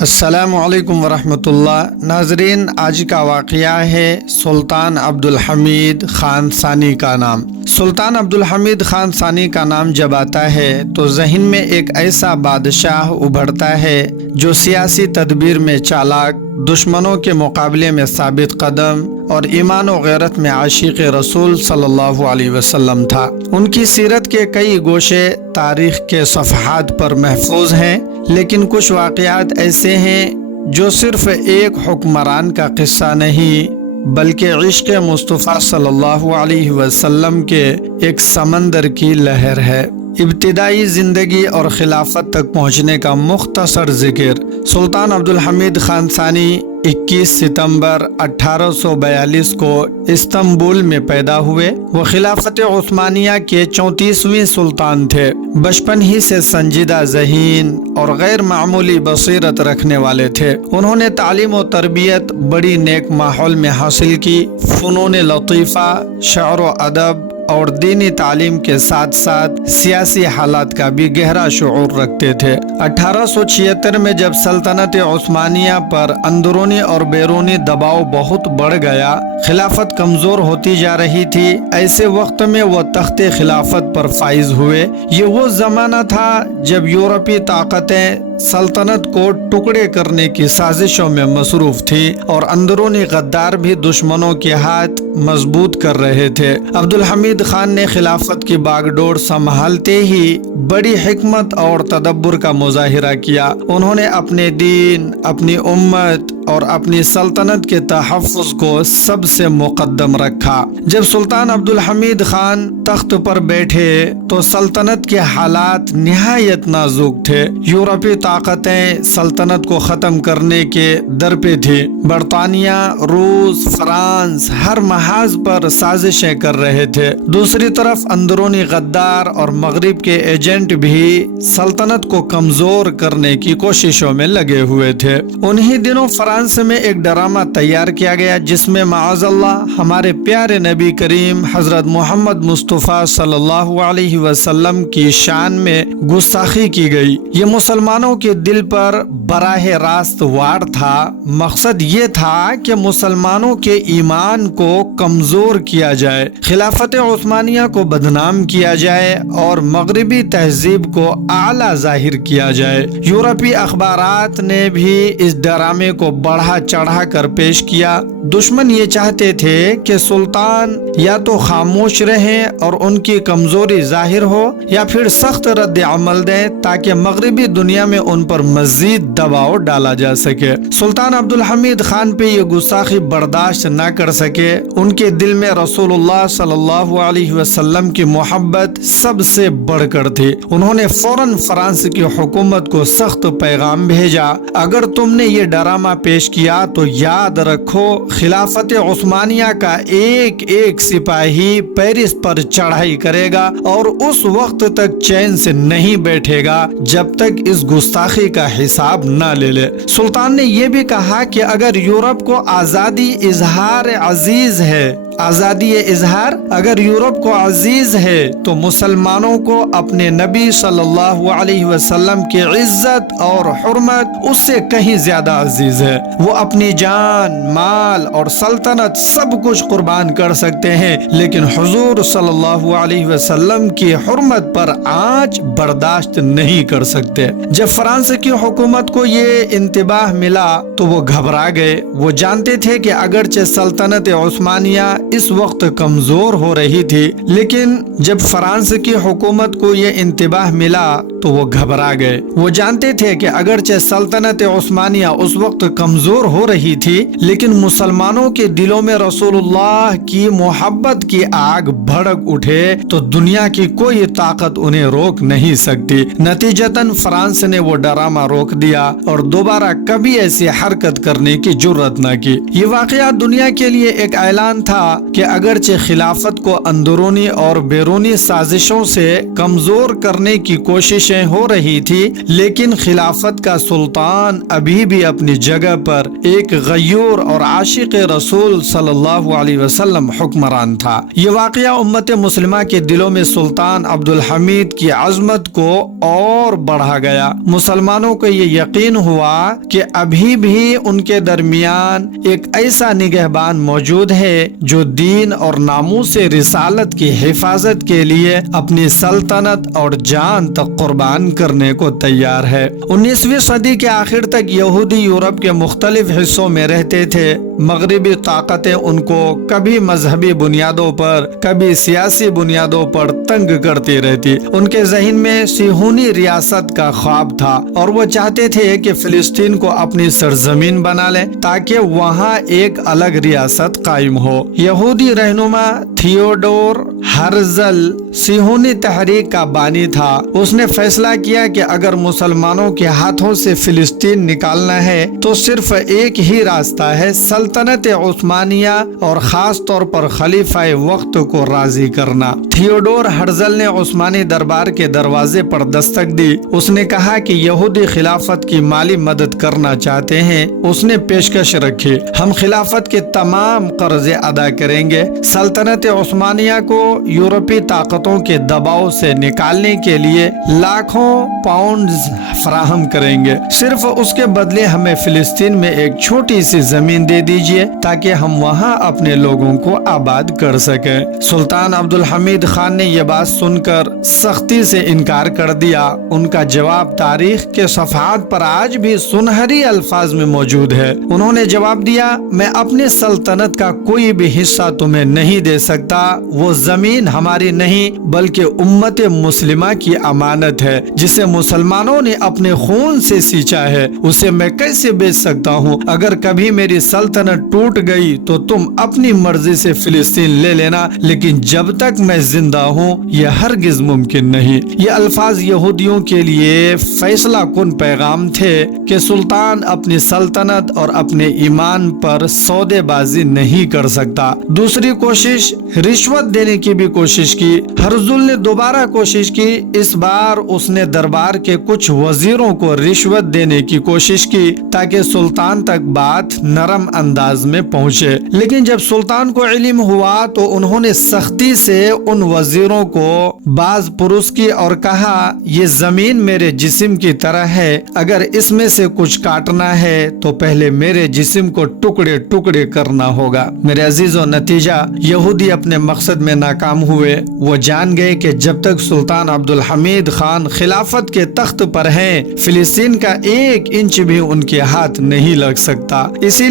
السلام علیکم ورحمۃ اللہ۔ ناظرین، آج کا واقعہ ہے سلطان عبدالحمید خان ثانی کا نام۔ سلطان عبدالحمید خان ثانی کا نام جب آتا ہے تو ذہن میں ایک ایسا بادشاہ ابھرتا ہے جو سیاسی تدبیر میں چالاک، دشمنوں کے مقابلے میں ثابت قدم اور ایمان و غیرت میں عاشق رسول صلی اللہ علیہ وسلم تھا۔ ان کی سیرت کے کئی گوشے تاریخ کے صفحات پر محفوظ ہیں، لیکن کچھ واقعات ایسے ہیں جو صرف ایک حکمران کا قصہ نہیں بلکہ عشق مصطفیٰ صلی اللہ علیہ وسلم کے ایک سمندر کی لہر ہے۔ ابتدائی زندگی اور خلافت تک پہنچنے کا مختصر ذکر۔ سلطان عبدالحمید خان ثانی 21 ستمبر 1842 کو استنبول میں پیدا ہوئے۔ وہ خلافت عثمانیہ کے 34ویں سلطان تھے۔ بچپن ہی سے سنجیدہ ذہین اور غیر معمولی بصیرت رکھنے والے تھے۔ انہوں نے تعلیم و تربیت بڑی نیک ماحول میں حاصل کی۔ فنون لطیفہ، شعر و ادب اور دینی تعلیم کے ساتھ ساتھ سیاسی حالات کا بھی گہرا شعور رکھتے تھے۔ 1876 میں جب سلطنت عثمانیہ پر اندرونی اور بیرونی دباؤ بہت بڑھ گیا، خلافت کمزور ہوتی جا رہی تھی، ایسے وقت میں وہ تخت خلافت پر فائز ہوئے۔ یہ وہ زمانہ تھا جب یورپی طاقتیں سلطنت کو ٹکڑے کرنے کی سازشوں میں مصروف تھی اور اندرونی غدار بھی دشمنوں کے ہاتھ مضبوط کر رہے تھے۔ عبدالحمید خان نے خلافت کی باغ ڈور سنبھالتے ہی بڑی حکمت اور تدبر کا مظاہرہ کیا۔ انہوں نے اپنے دین، اپنی امت اور اپنی سلطنت کے تحفظ کو سب سے مقدم رکھا۔ جب سلطان عبدالحمید خان تخت پر بیٹھے تو سلطنت کے حالات نہایت نازک تھے۔ یورپی طاقتیں سلطنت کو ختم کرنے کے در پہ تھی۔ برطانیہ، روس، فرانس ہر محاذ پر سازشیں کر رہے تھے۔ دوسری طرف اندرونی غدار اور مغرب کے ایجنٹ بھی سلطنت کو کمزور کرنے کی کوششوں میں لگے ہوئے تھے۔ انہی دنوں فرانس میں ایک ڈرامہ تیار کیا گیا جس میں معاذ اللہ ہمارے پیارے نبی کریم حضرت محمد مصطفیٰ صلی اللہ علیہ وسلم کی شان میں گستاخی کی گئی۔ یہ مسلمانوں کے دل پر براہ راست وار تھا۔ مقصد یہ تھا کہ مسلمانوں کے ایمان کو کمزور کیا جائے، خلافت عثمانیہ کو بدنام کیا جائے اور مغربی تہذیب کو اعلیٰ ظاہر کیا جائے۔ یورپی اخبارات نے بھی اس ڈرامے کو بڑھا چڑھا کر پیش کیا۔ دشمن یہ چاہتے تھے کہ سلطان یا تو خاموش رہیں اور ان کی کمزوری ظاہر ہو یا پھر سخت رد عمل دیں تاکہ مغربی دنیا میں ان پر مزید دباؤ ڈالا جا سکے۔ سلطان عبدالحمید خان پہ یہ گستاخی برداشت نہ کر سکے۔ ان کے دل میں رسول اللہ صلی اللہ علیہ وسلم کی محبت سب سے بڑھ کر تھی۔ انہوں نے فوراً فرانس کی حکومت کو سخت پیغام بھیجا، اگر تم نے یہ ڈرامہ پیش کیا تو یاد رکھو خلافت عثمانیہ کا ایک ایک سپاہی پیرس پر چڑھائی کرے گا اور اس وقت تک چین سے نہیں بیٹھے گا جب تک اس گستاخی کا حساب نہ لے لے۔ سلطان نے یہ بھی کہا کہ اگر یورپ کو آزادی اظہار عزیز ہے، آزادی اظہار اگر یورپ کو عزیز ہے تو مسلمانوں کو اپنے نبی صلی اللہ علیہ وسلم کی عزت اور حرمت اس سے کہیں زیادہ عزیز ہے۔ وہ اپنی جان، مال اور سلطنت سب کچھ قربان کر سکتے ہیں لیکن حضور صلی اللہ علیہ وسلم کی حرمت پر آنچ برداشت نہیں کر سکتے۔ جب فرانس کی حکومت کو یہ انتباہ ملا تو وہ گھبرا گئے۔ وہ جانتے تھے کہ اگرچہ سلطنت عثمانیہ اس وقت کمزور ہو رہی تھی لیکن جب فرانس کی حکومت کو یہ انتباہ ملا تو وہ گھبرا گئے۔ وہ جانتے تھے کہ اگرچہ سلطنت عثمانیہ اس وقت کمزور ہو رہی تھی لیکن مسلمانوں کے دلوں میں رسول اللہ کی محبت کی آگ بھڑک اٹھے تو دنیا کی کوئی طاقت انہیں روک نہیں سکتی۔ نتیجتاً فرانس نے وہ ڈرامہ روک دیا اور دوبارہ کبھی ایسی حرکت کرنے کی جرت نہ کی۔ یہ واقعہ دنیا کے لیے ایک اعلان تھا کہ اگرچہ خلافت کو اندرونی اور بیرونی سازشوں سے کمزور کرنے کی کوششیں ہو رہی تھی، لیکن خلافت کا سلطان ابھی بھی اپنی جگہ پر ایک غیور اور عاشق رسول صلی اللہ علیہ وسلم حکمران تھا۔ یہ واقعہ امت مسلمہ کے دلوں میں سلطان عبدالحمید کی عظمت کو اور بڑھا گیا۔ مسلمانوں کو یہ یقین ہوا کہ ابھی بھی ان کے درمیان ایک ایسا نگہبان موجود ہے جو دین اور ناموس رسالت کی حفاظت کے لیے اپنی سلطنت اور جان تک قربان کرنے کو تیار ہے۔ 19ویں صدی کے آخر تک یہودی یورپ کے مختلف حصوں میں رہتے تھے۔ مغربی طاقتیں ان کو کبھی مذہبی بنیادوں پر، کبھی سیاسی بنیادوں پر تنگ کرتی رہتی۔ ان کے ذہن میں صہیونی ریاست کا خواب تھا اور وہ چاہتے تھے کہ فلسطین کو اپنی سرزمین بنا لیں تاکہ وہاں ایک الگ ریاست قائم ہو۔ یہودی رہنما تھیوڈور ہرزل صہیونی تحریک کا بانی تھا۔ اس نے فیصلہ کیا کہ اگر مسلمانوں کے ہاتھوں سے فلسطین نکالنا ہے تو صرف ایک ہی راستہ ہے، سلطنت عثمانیہ اور خاص طور پر خلیفہ وقت کو راضی کرنا۔ تھیوڈور ہرزل نے عثمانی دربار کے دروازے پر دستک دی۔ اس نے کہا کہ یہودی خلافت کی مالی مدد کرنا چاہتے ہیں۔ اس نے پیشکش رکھی، ہم خلافت کے تمام قرضے ادا کریں گے، سلطنت عثمانیہ کو یورپی طاقتوں کے دباؤ سے نکالنے کے لیے لاکھوں پاؤنڈز فراہم کریں گے، صرف اس کے بدلے ہمیں فلسطین میں ایک چھوٹی سی زمین دے دیجیے تاکہ ہم وہاں اپنے لوگوں کو آباد کر سکیں۔ سلطان عبدالحمید خان نے یہ بات سن کر سختی سے انکار کر دیا۔ ان کا جواب تاریخ کے صفحات پر آج بھی سنہری الفاظ میں موجود ہے۔ انہوں نے جواب دیا، میں اپنی سلطنت کا کوئی بھی حصہ تمہیں نہیں دے سکتا، وہ زمین ہماری نہیں بلکہ امت مسلمہ کی امانت ہے جسے مسلمانوں نے اپنے خون سے سینچا ہے، اسے میں کیسے بیچ سکتا ہوں؟ اگر کبھی میری سلطنت ٹوٹ گئی تو تم اپنی مرضی سے فلسطین لے لینا، لیکن جب تک میں زندہ ہوں یہ ہرگز ممکن نہیں۔ یہ الفاظ یہودیوں کے لیے فیصلہ کن پیغام تھے کہ سلطان اپنی سلطنت اور اپنے ایمان پر سودے بازی نہیں کر سکتا۔ دوسری کوشش، رشوت دینے کی بھی کوشش کی۔ ہرزل نے دوبارہ کوشش کی۔ اس بار اس نے دربار کے کچھ وزیروں کو رشوت دینے کی کوشش کی تاکہ سلطان تک بات نرم انداز میں پہنچے، لیکن جب سلطان کو علم ہوا تو انہوں نے سختی سے ان وزیروں کو باز پرس کی اور کہا، یہ زمین میرے جسم کی طرح ہے، اگر اس میں سے کچھ کاٹنا ہے تو پہلے میرے جسم کو ٹکڑے ٹکڑے کرنا ہوگا۔ میرے عزیزو، نتیجہ یہودی اپنے مقصد میں ناکام ہوئے۔ وہ جان گئے کہ جب تک سلطان عبدالحمید خان خلافت کے تخت پر ہیں، فلسطین کا ایک انچ بھی ان کے ہاتھ نہیں لگ سکتا۔ اسی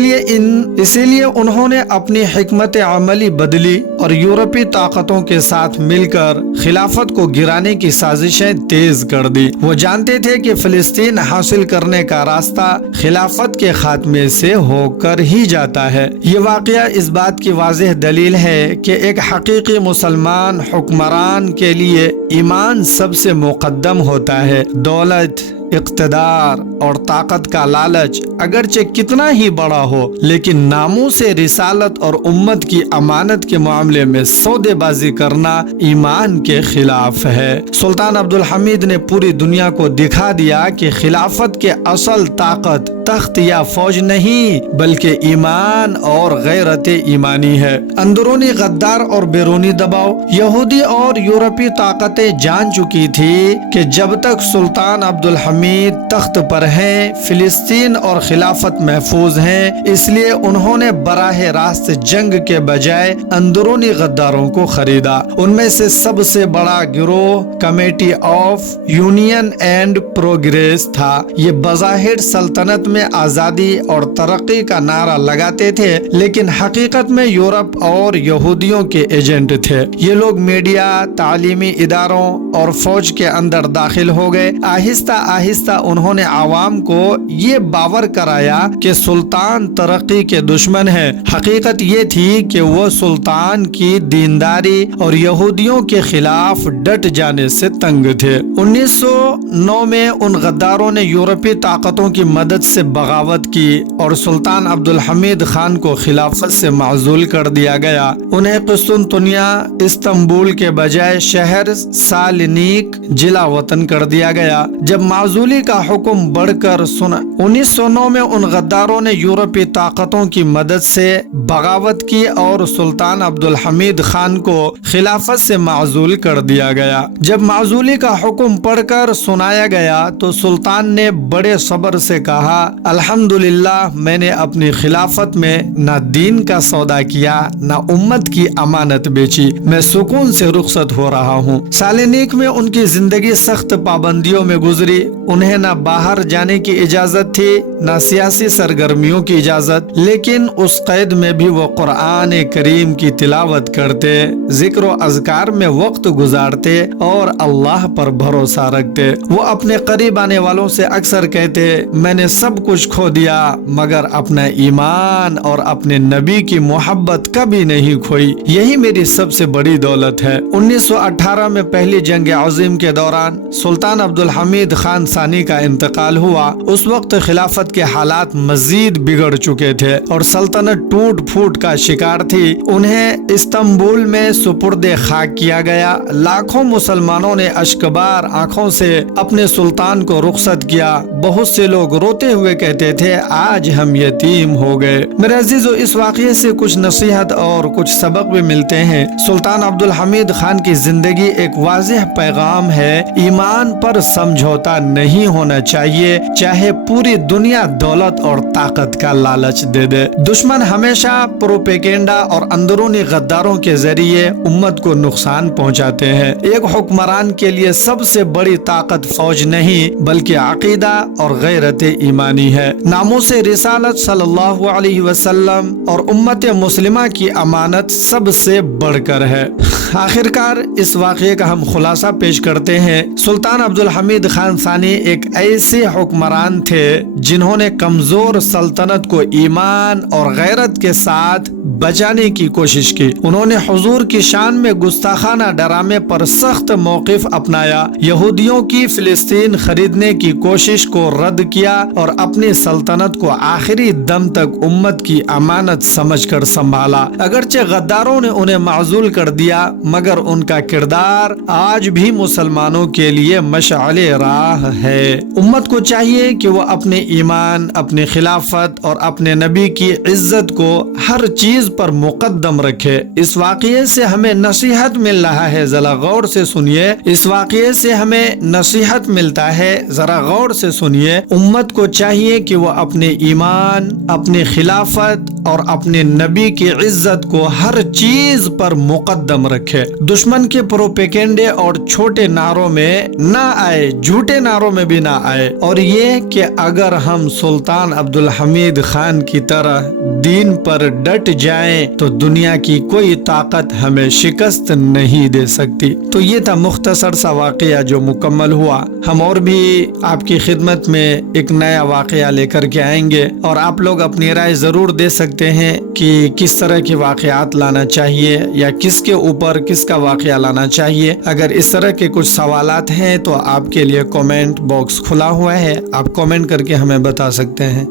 لیے انہوں نے اپنی حکمت عملی بدلی اور یورپی طاقتوں کے ساتھ مل کر خلافت کو گرانے کی سازشیں تیز کر دی۔ وہ جانتے تھے کہ فلسطین حاصل کرنے کا راستہ خلافت کے خاتمے سے ہو کر ہی جاتا ہے۔ یہ واقعہ اس بات کی واضح دلیل ہے کہ ایک حقیقی مسلمان حکمران کے لیے ایمان سب سے مقدم ہوتا ہے۔ دولت، اقتدار اور طاقت کا لالچ اگرچہ کتنا ہی بڑا ہو، لیکن ناموس رسالت اور امت کی امانت کے معاملے میں سودے بازی کرنا ایمان کے خلاف ہے۔ سلطان عبدالحمید نے پوری دنیا کو دکھا دیا کہ خلافت کے اصل طاقت تخت یا فوج نہیں بلکہ ایمان اور غیرت ایمانی ہے۔ اندرونی غدار اور بیرونی دباؤ، یہودی اور یورپی طاقتیں جان چکی تھی کہ جب تک سلطان عبدالحمید تخت پر ہیں، فلسطین اور خلافت محفوظ ہیں، اس لیے انہوں نے براہ راست جنگ کے بجائے اندرونی غداروں کو خریدا۔ ان میں سے سب سے بڑا گروہ committee of union and progress تھا۔ یہ بظاہر سلطنت میں آزادی اور ترقی کا نعرہ لگاتے تھے، لیکن حقیقت میں یورپ اور یہودیوں کے ایجنٹ تھے۔ یہ لوگ میڈیا، تعلیمی اداروں اور فوج کے اندر داخل ہو گئے۔ آہستہ آہستہ انہوں نے عوام عوام کو یہ باور کرایا کہ سلطان ترقی کے دشمن ہے۔ حقیقت یہ تھی کہ وہ سلطان کی دینداری اور یہودیوں کے خلاف ڈٹ جانے سے تنگ تھے۔ 1909 میں ان غداروں نے یورپی طاقتوں کی مدد سے بغاوت کی اور سلطان عبدالحمید خان کو خلافت سے معزول کر دیا گیا۔ انہیں قسطنطنیہ استنبول کے بجائے شہر سالنیک جلا وطن کر دیا گیا۔ جب معزولی کا حکم بڑھ کر 1909 میں ان غداروں نے یورپی طاقتوں کی مدد سے بغاوت کی اور سلطان عبدالحمید خان کو خلافت سے معزول کر دیا گیا۔ جب معزولی کا حکم پڑھ کر سنایا گیا تو سلطان نے بڑے صبر سے کہا، الحمدللہ میں نے اپنی خلافت میں نہ دین کا سودا کیا نہ امت کی امانت بیچی، میں سکون سے رخصت ہو رہا ہوں۔ سالنیک میں ان کی زندگی سخت پابندیوں میں گزری۔ انہیں نہ باہر جانے کی اجازت تھی نہ سیاسی سرگرمیوں کی اجازت، لیکن اس قید میں بھی وہ قرآن کریم کی تلاوت کرتے، ذکر و اذکار میں وقت گزارتے اور اللہ پر بھروسہ رکھتے۔ وہ اپنے قریب آنے والوں سے اکثر کہتے، میں نے سب کچھ کھو دیا مگر اپنا ایمان اور اپنے نبی کی محبت کبھی نہیں کھوئی، یہی میری سب سے بڑی دولت ہے۔ 1918 میں پہلی جنگ عظیم کے دوران سلطان عبدالحمید خان ثانی کا انتقال ہوا۔ اس وقت خلافت کے حالات مزید بگڑ چکے تھے اور سلطنت ٹوٹ پھوٹ کا شکار تھی۔ انہیں استنبول میں سپرد خاک کیا گیا۔ لاکھوں مسلمانوں نے اشکبار آنکھوں سے اپنے سلطان کو رخصت کیا۔ بہت سے لوگ روتے ہوئے کہتے تھے، آج ہم یتیم ہو گئے۔ میرے عزیزو، اس واقعے سے کچھ نصیحت اور کچھ سبق بھی ملتے ہیں۔ سلطان عبدالحمید خان کی زندگی ایک واضح پیغام ہے، ایمان پر سمجھوتا نہیں ہونا چاہیے، چاہے پوری دنیا دولت اور طاقت کا لالچ دے دے۔ دشمن ہمیشہ پروپیگنڈا اور اندرونی غداروں کے ذریعے امت کو نقصان پہنچاتے ہیں۔ ایک حکمران کے لیے سب سے بڑی طاقت فوج نہیں بلکہ عقیدہ اور غیرت ایمانی ہے۔ ناموس رسالت صلی اللہ علیہ وسلم اور امت مسلمہ کی امانت سب سے بڑھ کر ہے۔ آخرکار اس واقعے کا ہم خلاصہ پیش کرتے ہیں۔ سلطان عبدالحمید خان ثانی ایک ایسے حکمران تھے جنہوں نے کمزور سلطنت کو ایمان اور غیرت کے ساتھ بچانے کی کوشش کی۔ انہوں نے حضور کی شان میں گستاخانہ ڈرامے پر سخت موقف اپنایا، یہودیوں کی فلسطین خریدنے کی کوشش کو رد کیا اور اپنی سلطنت کو آخری دم تک امت کی امانت سمجھ کر سنبھالا۔ اگرچہ غداروں نے انہیں معزول کر دیا مگر ان کا کردار آج بھی مسلمانوں کے لیے مشعل راہ ہے۔ امت کو چاہیے کہ وہ اپنے ایمان، اپنی خلافت اور اپنے نبی کی عزت کو ہر چیز پر مقدم رکھے۔ اس واقعے سے ہمیں نصیحت مل رہا ہے، ذرا غور سے سنیے۔ اس واقعے سے ہمیں نصیحت ملتا ہے، ذرا غور سے سنیے۔ امت کو چاہیے کہ وہ اپنے ایمان، اپنی خلافت اور اپنے نبی کی عزت کو ہر چیز پر مقدم رکھے۔ دشمن کے پروپیگنڈے اور چھوٹے نعروں میں نہ آئے، جھوٹے نعروں میں بھی نہ آئے، اور یہ کہ اگر ہم سلطان عبدالحمید خان کی طرح دین پر ڈٹ جائیں تو دنیا کی کوئی طاقت ہمیں شکست نہیں دے سکتی۔ تو یہ تھا مختصر سا واقعہ جو مکمل ہوا۔ ہم اور بھی آپ کی خدمت میں ایک نیا واقعہ لے کر کے آئیں گے اور آپ لوگ اپنی رائے ضرور دے سکتے ہیں کہ کس طرح کے واقعات لانا چاہیے یا کس کے اوپر کس کا واقعہ لانا چاہیے۔ اگر اس طرح کے کچھ سوالات ہیں تو آپ کے لیے کامنٹ باکس کھلا ہوا ہے، آپ کامنٹ کر کے ہمیں بتا سکتے ہیں۔